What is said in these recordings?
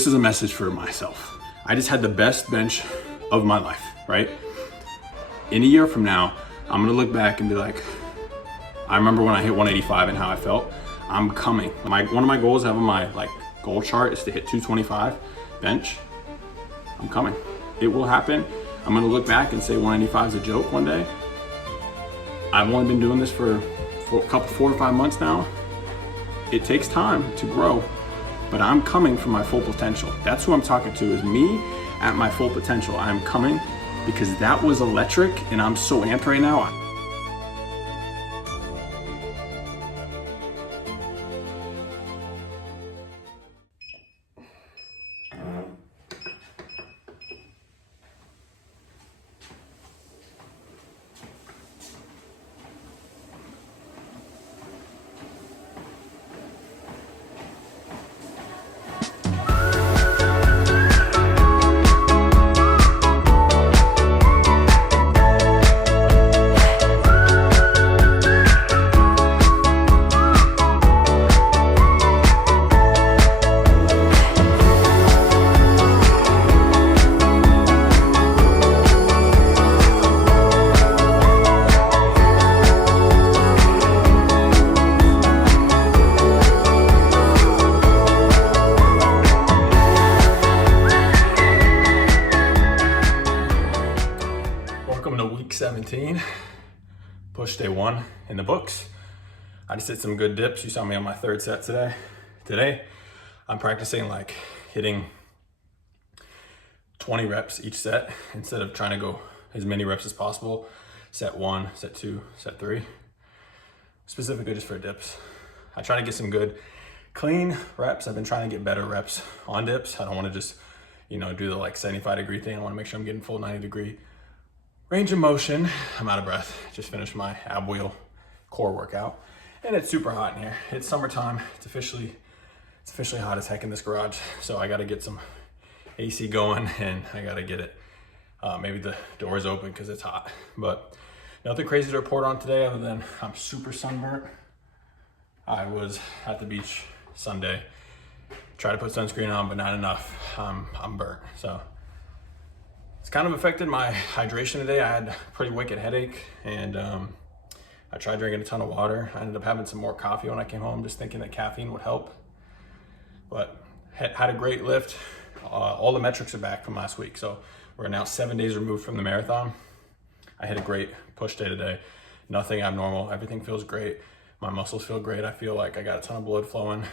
This is a message for myself. I just had the best bench of my life, right? In a year from now, I'm gonna look back and be like, I remember when I hit 185 and how I felt. I'm coming. One of my goals I have on my goal chart is to hit 225 bench. I'm coming. It will happen. I'm gonna look back and say 185 is a joke one day. I've only been doing this for a couple, 4 or 5 months now. It takes time to grow, but I'm coming from my full potential. That's who I'm talking to, is me at my full potential. I'm coming because that was electric and I'm so amped right now. Welcome to week 17, push day 1 in the books. I just did some good dips. You saw me on my 3rd set today. Today, I'm practicing hitting 20 reps each set instead of trying to go as many reps as possible. Set 1, set 2, set 3, specifically just for dips. I try to get some good clean reps. I've been trying to get better reps on dips. I don't want to just, do the 75-degree thing. I want to make sure I'm getting full 90-degree range of motion. I'm out of breath. Just finished my ab wheel core workout, and it's super hot in here. It's summertime. It's officially hot as heck in this garage. So I got to get some AC going, and I got to get it. Maybe the door's open because it's hot, but nothing crazy to report on today other than I'm super sunburnt. I was at the beach Sunday. Tried to put sunscreen on, but not enough. I'm burnt. So it's kind of affected my hydration today. I had a pretty wicked headache, and I tried drinking a ton of water. I ended up having some more coffee when I came home, just thinking that caffeine would help. But had a great lift. All the metrics are back from last week, so we're now 7 days removed from the marathon. I had a great push day today. Nothing abnormal. Everything feels great. My muscles feel great. I feel like I got a ton of blood flowing.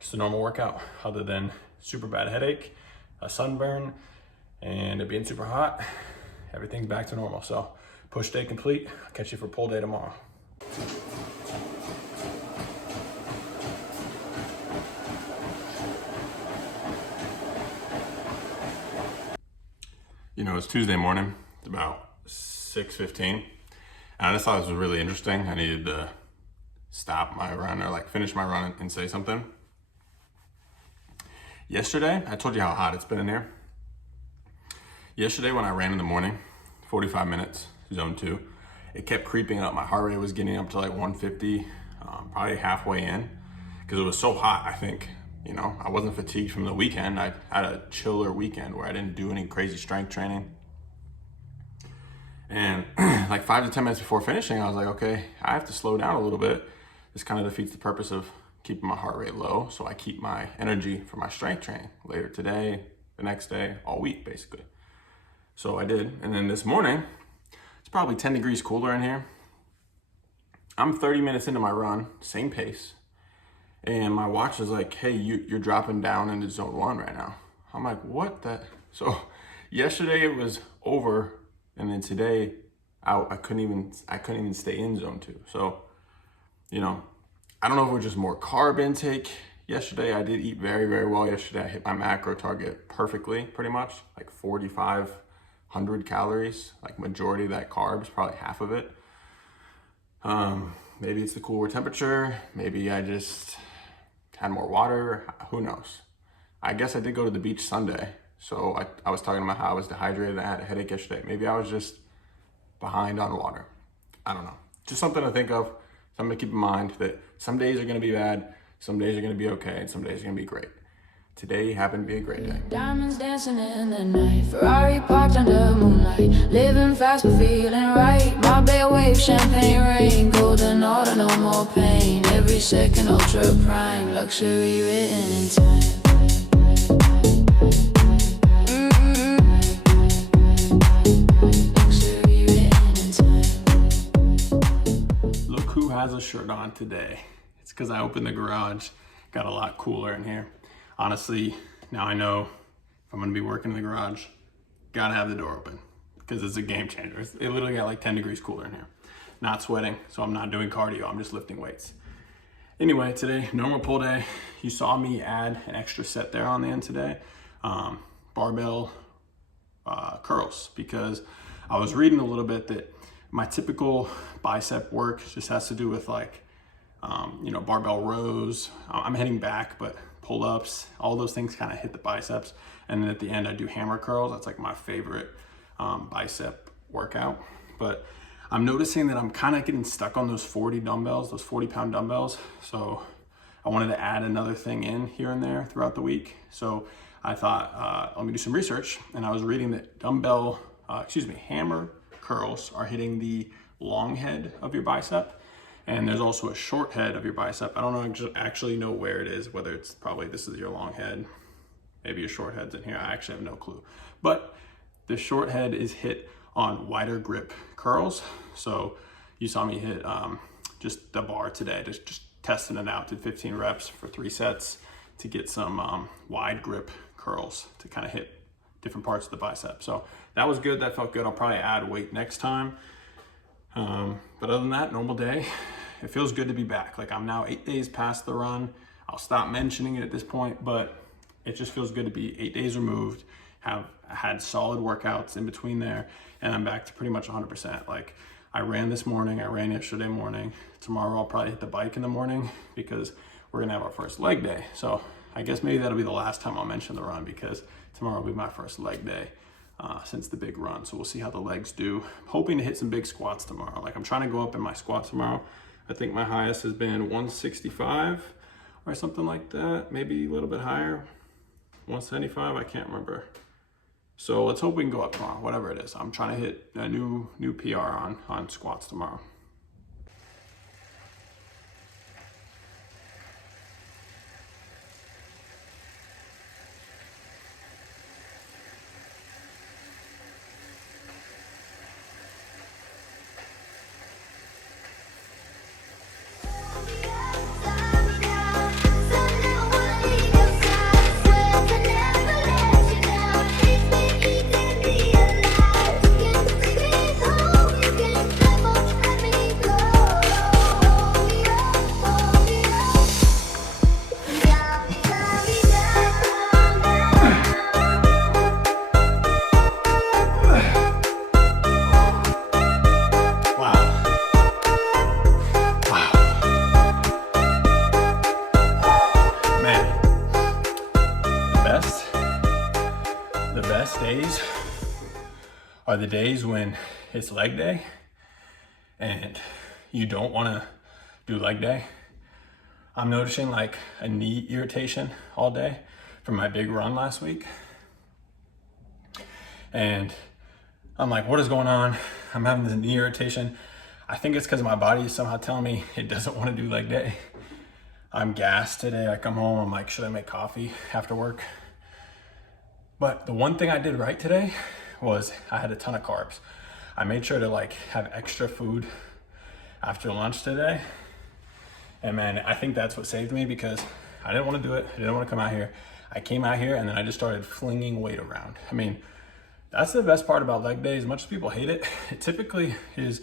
Just a normal workout, other than super bad headache, a sunburn, and it being super hot. Everything's back to normal. So push day complete. I'll catch you for pull day tomorrow. It's Tuesday morning. It's about 6:15. And I just thought this was really interesting. I needed to stop my run or finish my run and say something. Yesterday, I told you how hot it's been in here. Yesterday when I ran in the morning, 45 minutes, zone 2, it kept creeping up. My heart rate was getting up to 150, probably halfway in, because it was so hot. I think, I wasn't fatigued from the weekend. I had a chiller weekend where I didn't do any crazy strength training. And 5 to 10 minutes before finishing, I was like, okay, I have to slow down a little bit. This kind of defeats the purpose of keeping my heart rate low, so I keep my energy for my strength training later today, the next day, all week basically. So I did, and then this morning, it's probably 10 degrees cooler in here. I'm 30 minutes into my run, same pace, and my watch is like, hey, you're dropping down into zone 1 right now. I'm like, what the? So yesterday it was over, and then today I couldn't even stay in zone 2. So, I don't know if it was just more carb intake. Yesterday, I did eat very, very well yesterday. I hit my macro target perfectly, pretty much, 4,500 calories, majority of that carbs, probably half of it. Maybe it's the cooler temperature. Maybe I just had more water. Who knows? I guess I did go to the beach Sunday. So I was talking about how I was dehydrated and I had a headache yesterday. Maybe I was just behind on water. I don't know. Just something to think of. Something to keep in mind that some days are going to be bad, some days are going to be okay, and some days are going to be great. today happened to be a great day. Diamonds dancing in the night, Ferrari parked under moonlight, living fast but feeling right. My bed wave, champagne rain, golden order, no more pain. Every second ultra prime, luxury written in time. Luxury written in time. Look who has a shirt on today. It's because I opened the garage, got a lot cooler in here. Honestly, now I know if I'm gonna be working in the garage, gotta have the door open because it's a game changer. It literally got like 10 degrees cooler in here. Not sweating, so I'm not doing cardio, I'm just lifting weights. Anyway, today, normal pull day. You saw me add an extra set there on the end today. Barbell curls, because I was reading a little bit that my typical bicep work just has to do with like, barbell rows. I'm heading back, but pull-ups, all those things kind of hit the biceps. And then at the end, I do hammer curls. That's like my favorite bicep workout. But I'm noticing that I'm kind of getting stuck on those 40 dumbbells, those 40-pound dumbbells. So I wanted to add another thing in here and there throughout the week. So I thought, let me do some research. And I was reading that hammer curls are hitting the long head of your bicep. And there's also a short head of your bicep. I don't actually know where it is, whether it's probably this is your long head, maybe your short head's in here. I actually have no clue. But the short head is hit on wider grip curls. So you saw me hit just the bar today, just testing it out. Did 15 reps for 3 sets to get some wide grip curls to kind of hit different parts of the bicep. So that was good, that felt good. I'll probably add weight next time. But other than that, normal day. It feels good to be back. Like I'm now 8 days past the run. I'll stop mentioning it at this point, but it just feels good to be 8 days removed, have had solid workouts in between there, and I'm back to pretty much 100%. Like I ran this morning, I ran yesterday morning. Tomorrow I'll probably hit the bike in the morning because we're gonna have our first leg day. So I guess maybe that'll be the last time I'll mention the run because tomorrow will be my first leg day. Since the big run. So we'll see how the legs do. I'm hoping to hit some big squats tomorrow. Like I'm trying to go up in my squats tomorrow. I think my highest has been 165 or something like that. Maybe a little bit higher. 175, I can't remember. So let's hope we can go up tomorrow, whatever it is. I'm trying to hit a new PR on squats tomorrow. The best days are the days when it's leg day and you don't want to do leg day. I'm noticing like a knee irritation all day from my big run last week. And I'm like, what is going on? I'm having this knee irritation. I think it's because my body is somehow telling me it doesn't want to do leg day. I'm gassed today. I come home, I'm like, should I make coffee after work? But the one thing I did right today was I had a ton of carbs. I made sure to like have extra food after lunch today. And man, I think that's what saved me because I didn't want to do it. I didn't want to come out here. I came out here and then I just started flinging weight around. I mean, that's the best part about leg day. As much as people hate it, it typically is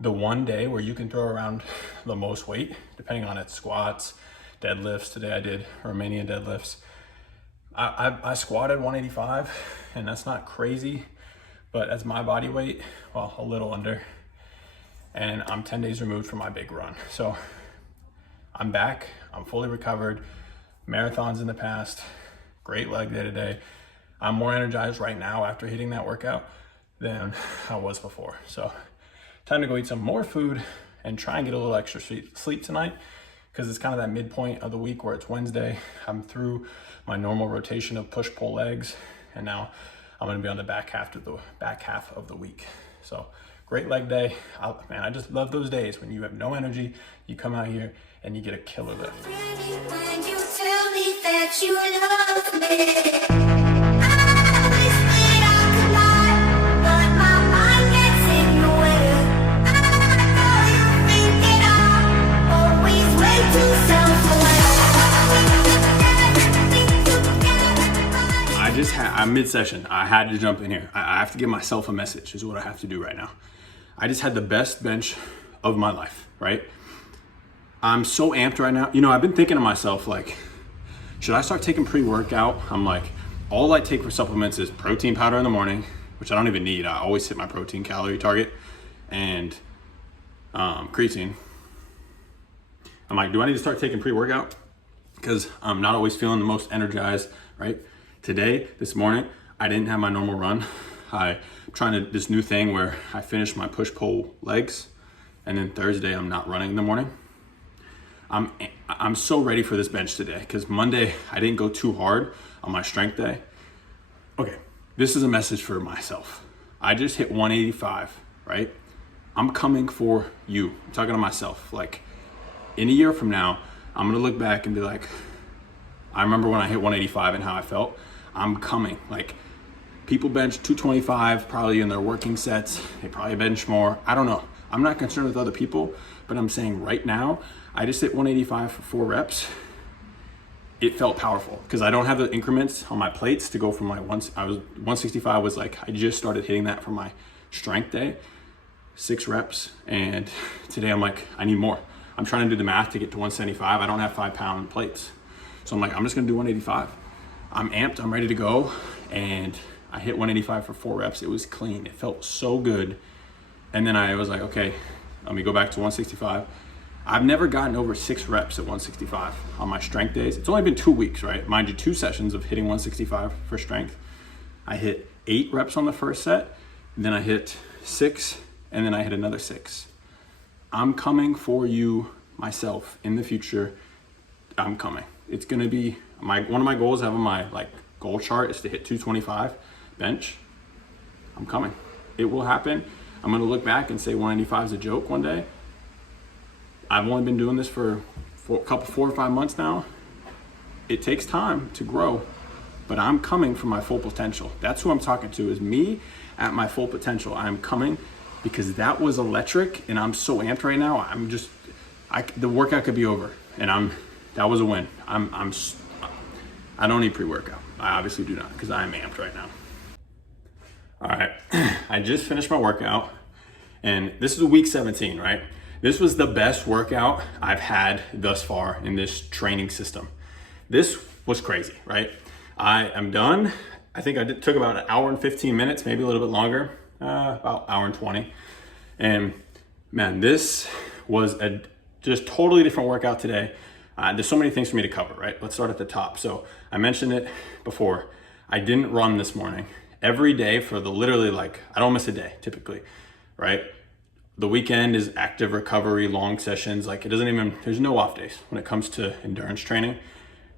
the one day where you can throw around the most weight, depending on its squats, deadlifts. Today I did Romanian deadlifts. I squatted 185 and that's not crazy, but that's my body weight, well, a little under. And I'm 10 days removed from my big run. So I'm back, I'm fully recovered. Marathons in the past, great leg day today. I'm more energized right now after hitting that workout than I was before. So time to go eat some more food and try and get a little extra sleep tonight because it's kind of that midpoint of the week where it's Wednesday. I'm through my normal rotation of push-pull legs, and now I'm gonna be on the back half of the week. So great leg day. Man, I just love those days when you have no energy, you come out here and you get a killer lift. When you tell me that you love me, I wish that I could lie, but my mind gets in the way. I know you think that I'm always way too self-aware. I'm mid-session. I had to jump in here. I have to give myself a message is what I have to do right now. I just had the best bench of my life, right? I'm so amped right now. You know, I've been thinking to myself, like, should I start taking pre-workout? I'm like, all I take for supplements is protein powder in the morning, which I don't even need. I always hit my protein calorie target, and creatine. I'm like, do I need to start taking pre-workout? Because I'm not always feeling the most energized, right? Today, this morning, I didn't have my normal run. I'm trying this new thing where I finish my push-pull legs, and then Thursday I'm not running in the morning. I'm so ready for this bench today because Monday I didn't go too hard on my strength day. Okay, this is a message for myself. I just hit 185, right? I'm coming for you. I'm talking to myself. Like, in a year from now, I'm gonna look back and be like, I remember when I hit 185 and how I felt. I'm coming. Like, people bench 225 probably in their working sets. They probably bench more. I don't know. I'm not concerned with other people, but I'm saying right now, I just hit 185 for 4 reps. It felt powerful because I don't have the increments on my plates to go from my 165 was like, I just started hitting that for my strength day, 6 reps. And today I'm like, I need more. I'm trying to do the math to get to 175. I don't have 5-pound plates. So I'm like, I'm just gonna do 185. I'm amped, I'm ready to go. And I hit 185 for 4 reps. It was clean, it felt so good. And then I was like, okay, let me go back to 165. I've never gotten over 6 reps at 165 on my strength days. It's only been 2 weeks, right? Mind you, 2 sessions of hitting 165 for strength. I hit 8 reps on the first set, then I hit 6, and then I hit another 6. I'm coming for you, myself, in the future. I'm coming. It's gonna be, one of my goals I have on my goal chart is to hit 225 bench. I'm coming. It will happen. I'm gonna look back and say 185 is a joke one day. I've only been doing this for 4 or 5 months now. It takes time to grow, but I'm coming for my full potential. That's who I'm talking to, is me at my full potential. I'm coming because that was electric, and I'm so amped right now. The workout could be over, and that was a win. I don't need pre-workout. I obviously do not, because I'm amped right now. All right, I just finished my workout, and this is week 17, right? This was the best workout I've had thus far in this training system. This was crazy, right? I am done. I think took about 1 hour and 15 minutes, maybe a little bit longer, about 1 hour and 20. And man, this was a just totally different workout today. There's so many things for me to cover, right? Let's start at the top. So I mentioned it before. I didn't run this morning. Every day for literally I don't miss a day typically, right? The weekend is active recovery, long sessions. There's no off days when it comes to endurance training.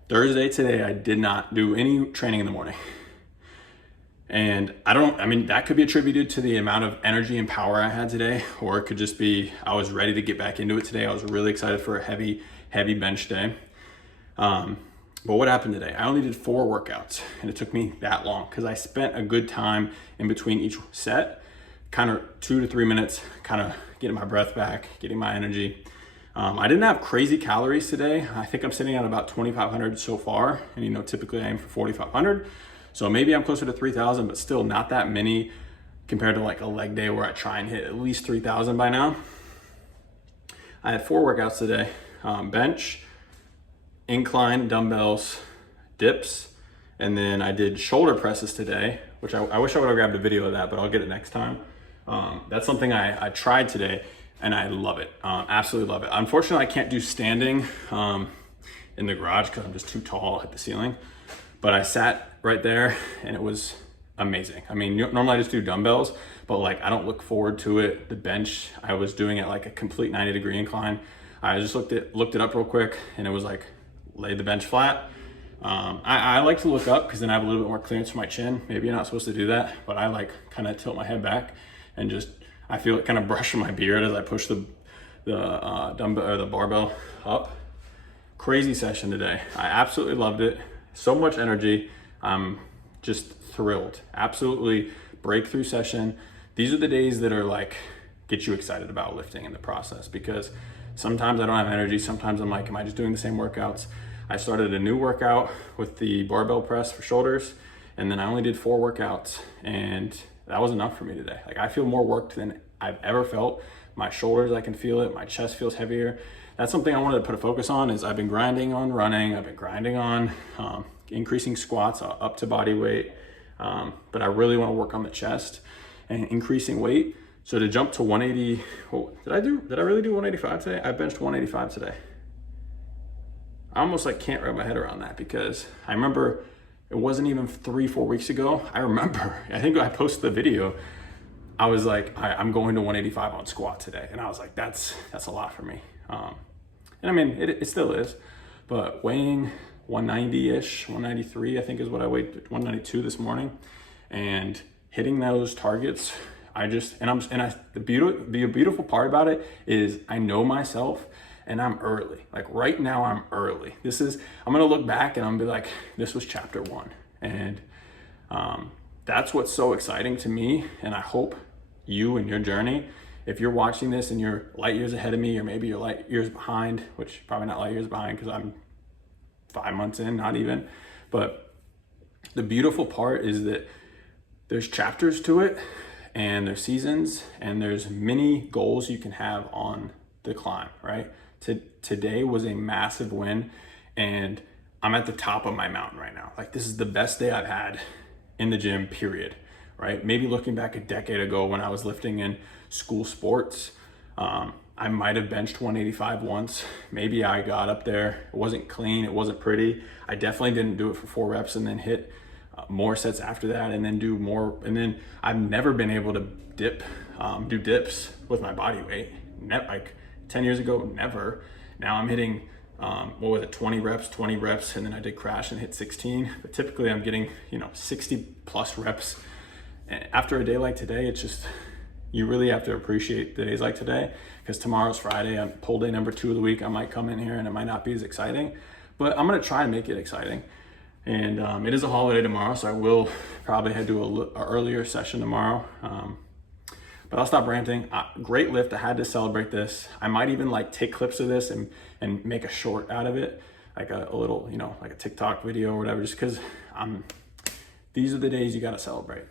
Thursday today, I did not do any training in the morning. And that could be attributed to the amount of energy and power I had today, or it could just be, I was ready to get back into it today. I was really excited for a heavy bench day. But what happened today? I only did 4 workouts, and it took me that long because I spent a good time in between each set, kind of 2 to 3 minutes, kind of getting my breath back, getting my energy. I didn't have crazy calories today. I think I'm sitting at about 2,500 so far. And typically I aim for 4,500. So maybe I'm closer to 3,000, but still not that many compared to a leg day where I try and hit at least 3,000 by now. I had 4 workouts today. Bench, incline, dumbbells, dips, and then I did shoulder presses today, which I wish I would have grabbed a video of that, but I'll get it next time. That's something I tried today, and I love it. Absolutely love it. Unfortunately, I can't do standing in the garage because I'm just too tall at the ceiling, but I sat right there and it was amazing. I mean, normally I just do dumbbells, but I don't look forward to it. The bench, I was doing it a complete 90-degree incline. I just looked it up real quick, and it was like, lay the bench flat. I like to look up because then I have a little bit more clearance for my chin. Maybe you're not supposed to do that, but I like kind of tilt my head back and just, I feel it kind of brushing my beard as I push the dumbbell or the barbell up. Crazy session today. I absolutely loved it. So much energy. I'm just thrilled. Absolutely breakthrough session. These are the days that are like, get you excited about lifting in the process, because sometimes I don't have energy. Sometimes I'm like, am I just doing the same workouts? I started a new workout with the barbell press for shoulders, and then I only did 4 workouts, and that was enough for me today. Like, I feel more worked than I've ever felt. My shoulders, I can feel it. My chest feels heavier. That's something I wanted to put a focus on. Is I've been grinding on running. I've been grinding on increasing squats up to body weight, but I really want to work on the chest and increasing weight. So to jump to 180, did I really do 185 today? I benched 185 today. I almost like can't wrap my head around that, because I remember it wasn't even 3-4 weeks ago. I think I posted the video. I was like, I'm going to 185 on squat today. And I was like, that's a lot for me. And I mean, it still is, but weighing 190-ish, 193, I think is what I weighed, 192 this morning, and hitting those targets. The beautiful part about it is I know myself, and I'm early. Like right now I'm early. I'm gonna look back and I'm gonna be like, this was chapter 1. And that's what's so exciting to me. And I hope you and your journey, if you're watching this and you're light years ahead of me, or maybe you're light years behind, which probably not light years behind because I'm 5 months in, not even. But the beautiful part is that there's chapters to it, and there's seasons, and there's many goals you can have on the climb, right? Today was a massive win, and I'm at the top of my mountain right now. Like, this is the best day I've had in the gym, period, right? Maybe looking back a decade ago when I was lifting in school sports, I might have benched 185 once. Maybe I got up there. It wasn't clean. It wasn't pretty. I definitely didn't do it for 4 reps and then hit more sets after that, and then do more. And then I've never been able to do dips with my body weight. Like 10 years ago, never. Now I'm hitting, 20 reps, and then I did crash and hit 16. But typically I'm getting, 60 plus reps. And after a day like today, it's just, you really have to appreciate the days like today, because tomorrow's Friday. I'm pull day number 2 of the week. I might come in here and it might not be as exciting, but I'm gonna try and make it exciting. And it is a holiday tomorrow, so I will probably head to an earlier session tomorrow. But I'll stop ranting. Great lift. I had to celebrate this. I might even take clips of this and make a short out of it, like a little, like a TikTok video or whatever, just because these are the days you got to celebrate.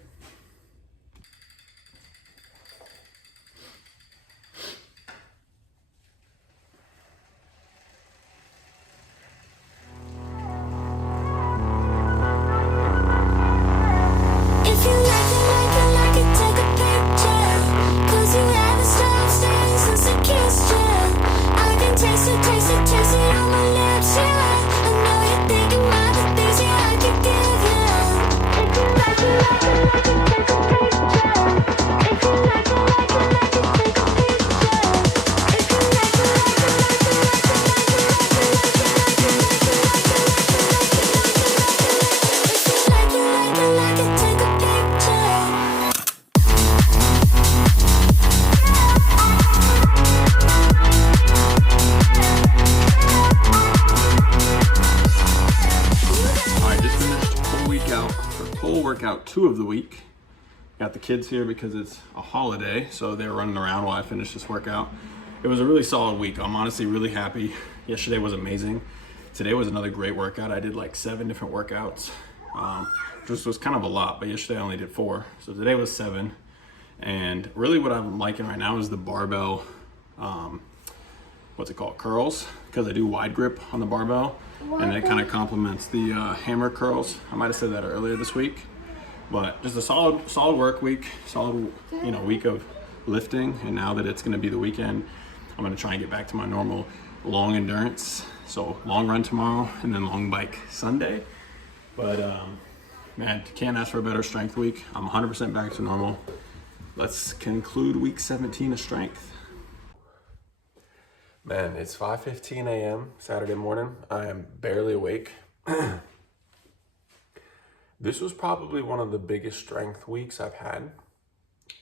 If you like it, take a picture. 'Cause you haven't stopped staying since I kissed you. I can taste it on my lips, yeah. I know you're thinking about the things, yeah, I could give you. If you like it, take a picture. If you like it, take a picture. If you like it, take a picture. All right, just finished full week out for full workout 2 of the week. Got the kids here because it's a holiday, so they were running around while I finished this workout. It was a really solid week. I'm honestly really happy. Yesterday was amazing. Today was another great workout. I did 7 different workouts, which was kind of a lot, but yesterday I only did 4. So today was 7. And really what I'm liking right now is the barbell, curls, because I do wide grip on the barbell, and it kind of complements the hammer curls. I might have said that earlier this week, but just a solid work week, solid week of lifting. And now that it's going to be the weekend, I'm going to try and get back to my normal long endurance. So long run tomorrow and then long bike Sunday. But man, can't ask for a better strength week. I'm 100% back to normal. Let's conclude week 17 of strength. Man, it's 5:15 a.m. Saturday morning. I am barely awake. This was probably one of the biggest strength weeks I've had.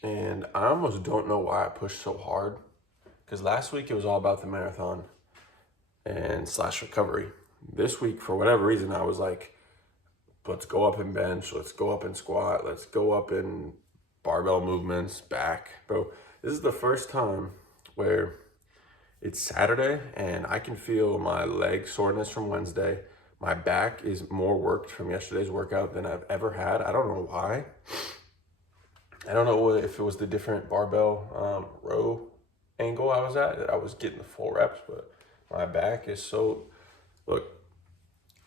And I almost don't know why I pushed so hard. Because last week it was all about the marathon and / recovery. This week, for whatever reason, I was like, let's go up in bench, let's go up in squat, let's go up in barbell movements, back. Bro, this is the first time where it's Saturday and I can feel my leg soreness from Wednesday. My back is more worked from yesterday's workout than I've ever had. I don't know why. I don't know if it was the different barbell row angle I was at, that I was getting the full reps, but my back is so, look,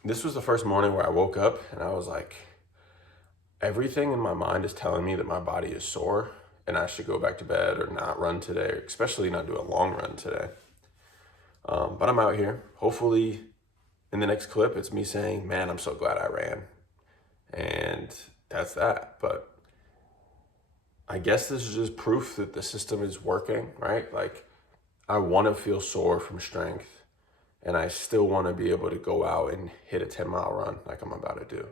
this was the first morning where I woke up and I was like, everything in my mind is telling me that my body is sore and I should go back to bed or not run today, especially not do a long run today. But I'm out here. Hopefully in the next clip, it's me saying, man, I'm so glad I ran. And that's that. But I guess this is just proof that the system is working, right? Like, I want to feel sore from strength and I still want to be able to go out and hit a 10-mile run like I'm about to do.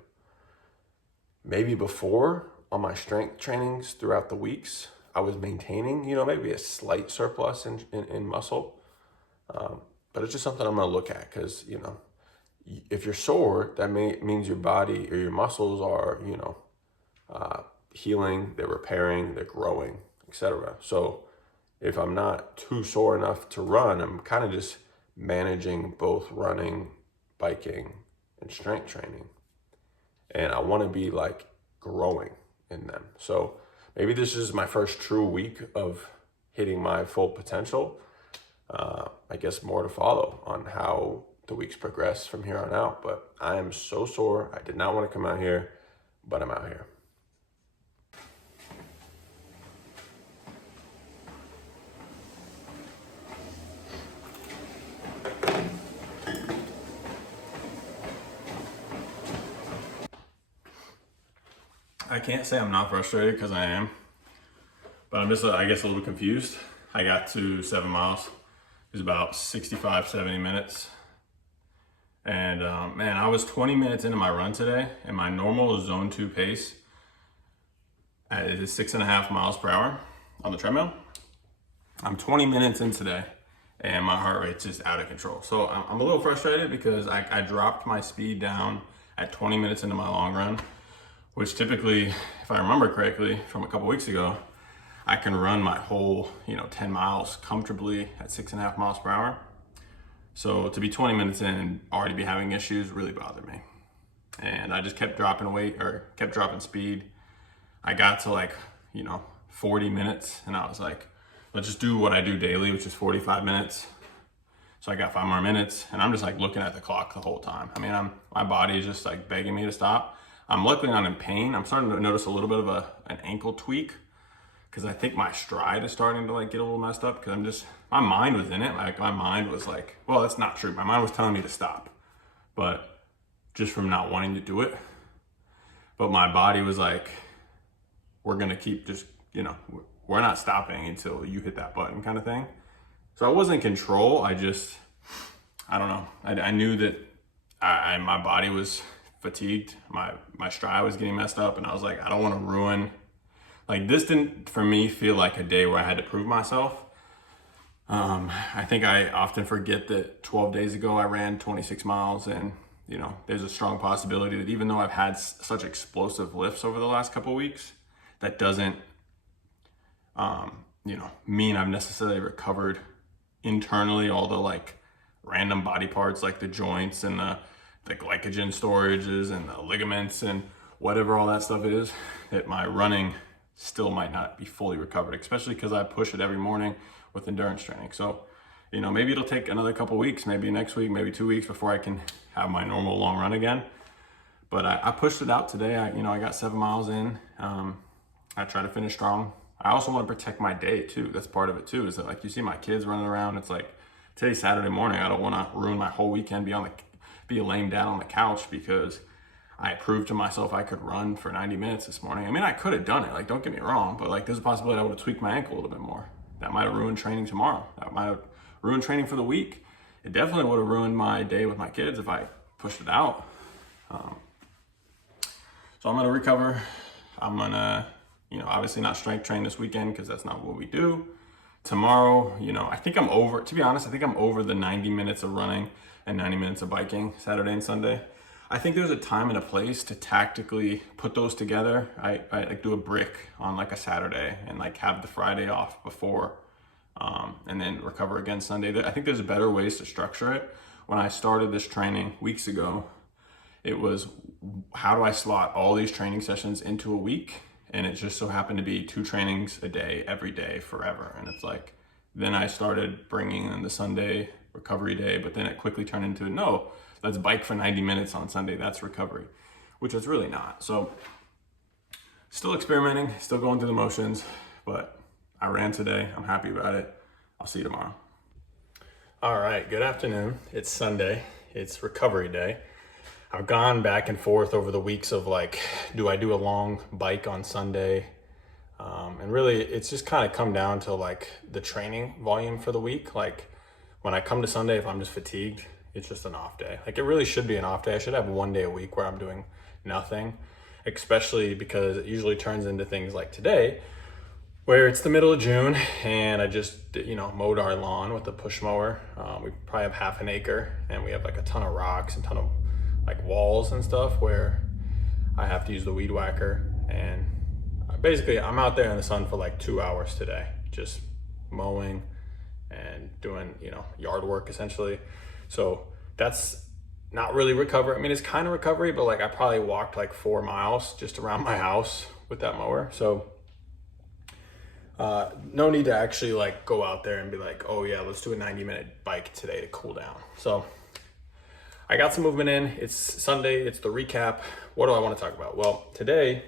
Maybe before, on my strength trainings throughout the weeks, I was maintaining, maybe a slight surplus in muscle. But it's just something I'm going to look at because, if you're sore, that means your body or your muscles are, healing, they're repairing, they're growing, etc. So if I'm not too sore enough to run, I'm kind of just managing both running, biking, and strength training. And I want to be like growing in them. So maybe this is my first true week of hitting my full potential. I guess more to follow on how the weeks progress from here on out. But I am so sore. I did not want to come out here, but I'm out here. I can't say I'm not frustrated because I am, but I'm just, I guess, a little confused. I got to 7 miles. It was about 65, 70 minutes. And man, I was 20 minutes into my run today and my normal zone 2 pace is 6.5 miles per hour on the treadmill. I'm 20 minutes in today and my heart rate's just out of control. So I'm a little frustrated because I dropped my speed down at 20 minutes into my long run, which typically, if I remember correctly from a couple weeks ago, I can run my whole, 10 miles comfortably at 6.5 miles per hour. So to be 20 minutes in and already be having issues really bothered me. And I just kept dropping weight or kept dropping speed. I got to 40 minutes and I was like, let's just do what I do daily, which is 45 minutes. So I got 5 more minutes and I'm just like looking at the clock the whole time. I mean, my body is just like begging me to stop. I'm luckily not in pain. I'm starting to notice a little bit of an ankle tweak because I think my stride is starting to get a little messed up because my mind was in it. My mind was like, well, that's not true. My mind was telling me to stop, but just from not wanting to do it. But my body was like, we're going to keep just, we're not stopping until you hit that button kind of thing. So I wasn't in control. I don't know. I knew that my body was fatigued. My stride was getting messed up and I was like, I don't want to ruin, this didn't for me feel like a day where I had to prove myself. I think I often forget that 12 days ago I ran 26 miles and there's a strong possibility that even though I've had such explosive lifts over the last couple of weeks, that doesn't mean I've necessarily recovered internally all the random body parts like the joints and the glycogen storages and the ligaments and whatever all that stuff is, that my running still might not be fully recovered, especially because I push it every morning with endurance training. So, maybe it'll take another couple weeks, maybe next week, maybe 2 weeks before I can have my normal long run again. But I pushed it out today. I got 7 miles in. I try to finish strong. I also want to protect my day too. That's part of it too, is that you see my kids running around. It's like today's Saturday morning. I don't want to ruin my whole weekend, be laying down on the couch because I proved to myself I could run for 90 minutes this morning. I mean, I could have done it, don't get me wrong, but there's a possibility I would have tweaked my ankle a little bit more. That might have ruined training tomorrow. That might have ruin training for the week. It definitely would have ruined my day with my kids if I pushed it out. So I'm gonna recover. I'm gonna, obviously not strength train this weekend because that's not what we do. Tomorrow, I think I'm over, to be honest, I think I'm over the 90 minutes of running and 90 minutes of biking Saturday and Sunday. I think there's a time and a place to tactically put those together. I like do a brick on like a Saturday and like have the Friday off before, and then recover again Sunday. I think there's better ways to structure it. When I started this training weeks ago, it was, how do I slot all these training sessions into a week? And it just so happened to be 2 trainings a day, every day, forever. And it's like, then I started bringing in the Sunday recovery day, but then it quickly turned into, no, let's bike for 90 minutes on Sunday. That's recovery, which it's really not. So still experimenting, still going through the motions, but I ran today. I'm happy about it. I'll see you tomorrow. All right, good afternoon. It's Sunday. It's recovery day. I've gone back and forth over the weeks of like, do I do a long bike on Sunday? And really it's just kind of come down to like the training volume for the week. Like when I come to Sunday, if I'm just fatigued, it's just an off day. Like it really should be an off day. I should have one day a week where I'm doing nothing, especially because it usually turns into things like today, where it's the middle of June and I just, mowed our lawn with a push mower. We probably have half an acre and we have like a ton of rocks and ton of like walls and stuff where I have to use the weed whacker. And basically I'm out there in the sun for like 2 hours today, just mowing and doing, yard work essentially. So that's not really recovery. I mean, it's kind of recovery, but like I probably walked like 4 miles just around my house with that mower. So no need to actually like go out there and be like, oh yeah, let's do a 90-minute bike today to cool down. So I got some movement in. It's Sunday, it's the recap. What do I want to talk about? Well, today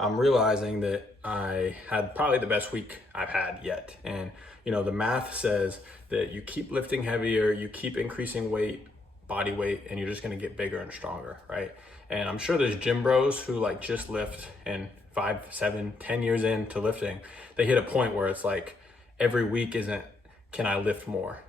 I'm realizing that I had probably the best week I've had yet. And the math says that you keep lifting heavier, you keep increasing weight, body weight, and you're just gonna get bigger and stronger, right? And I'm sure there's gym bros who like just lift and 5, 7, 10 years into lifting, they hit a point where it's like every week isn't, can I lift more?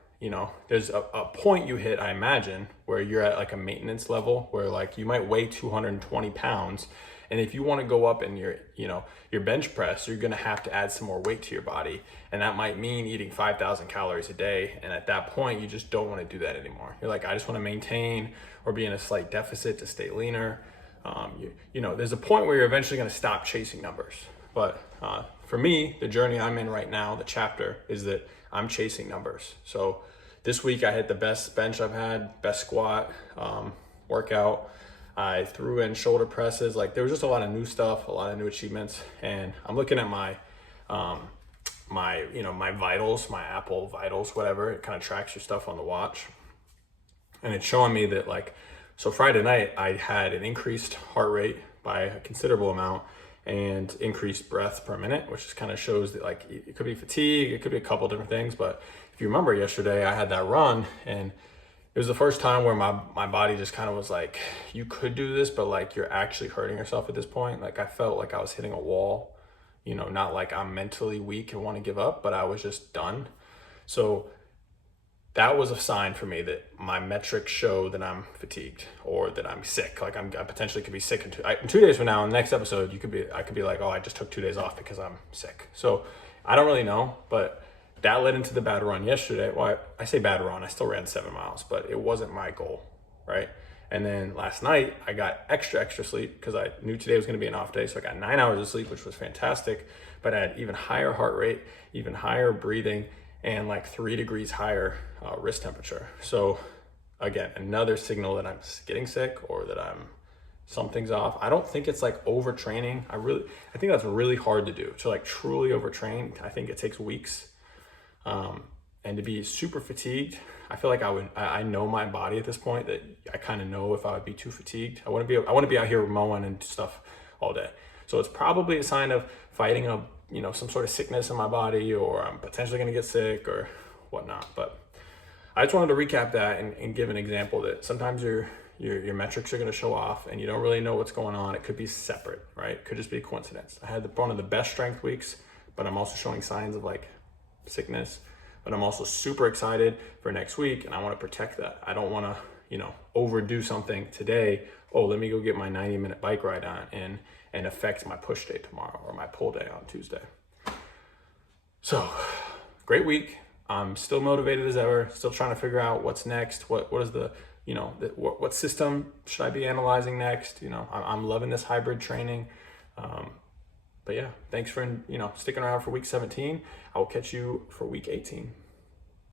There's a point you hit, I imagine, where you're at like a maintenance level where like you might weigh 220 pounds. And if you want to go up in your bench press, you're going to have to add some more weight to your body. And that might mean eating 5,000 calories a day. And at that point, you just don't want to do that anymore. You're like, I just want to maintain or be in a slight deficit to stay leaner. There's a point where you're eventually going to stop chasing numbers. But for me, the journey I'm in right now, the chapter, is that I'm chasing numbers. So this week I hit the best bench I've had, best squat, workout. I threw in shoulder presses. Like there was just a lot of new stuff, a lot of new achievements. And I'm looking at my vitals, my Apple Vitals, whatever. It kind of tracks your stuff on the watch. And it's showing me that so Friday night I had an increased heart rate by a considerable amount and increased breath per minute, which just kind of shows that like it could be fatigue, it could be a couple different things. But if you remember yesterday, I had that run and it was the first time where my body just kind of was like, you could do this, but like you're actually hurting yourself at this point. Like I felt like I was hitting a wall, not like I'm mentally weak and want to give up, but I was just done. So that was a sign for me that my metrics show that I'm fatigued or that I'm sick. Like I potentially could be sick in 2 days from now. In the next episode, I could be like, oh, I just took 2 days off because I'm sick. So I don't really know, but that led into the bad run yesterday. Well, I say bad run, I still ran 7 miles, but it wasn't my goal, right? And then last night I got extra sleep because I knew today was gonna be an off day. So I got 9 hours of sleep, which was fantastic, but I had even higher heart rate, even higher breathing, and like 3 degrees higher wrist temperature. So again, another signal that I'm getting sick or that something's off. I don't think it's like overtraining. I think that's really hard to do. To like truly overtrain, I think it takes weeks. And to be super fatigued, I feel like I know my body at this point that I kind of know if I would be too fatigued. I want to be out here mowing and stuff all day. So it's probably a sign of fighting some sort of sickness in my body, or I'm potentially going to get sick or whatnot. But I just wanted to recap that and give an example that sometimes your metrics are going to show off and you don't really know what's going on. It could be separate, right? It could just be a coincidence. I had one of the best strength weeks, but I'm also showing signs of like sickness. but I'm also super excited for next week, and I want to protect that. I don't want to, overdo something today. Oh, let me go get my 90-minute bike ride on and affect my push day tomorrow or my pull day on Tuesday. So, great week. I'm still motivated as ever, still trying to figure out what's next. What is the, what system should I be analyzing next? I'm loving this hybrid training. But yeah, thanks for, sticking around for week 17. I will catch you for week 18.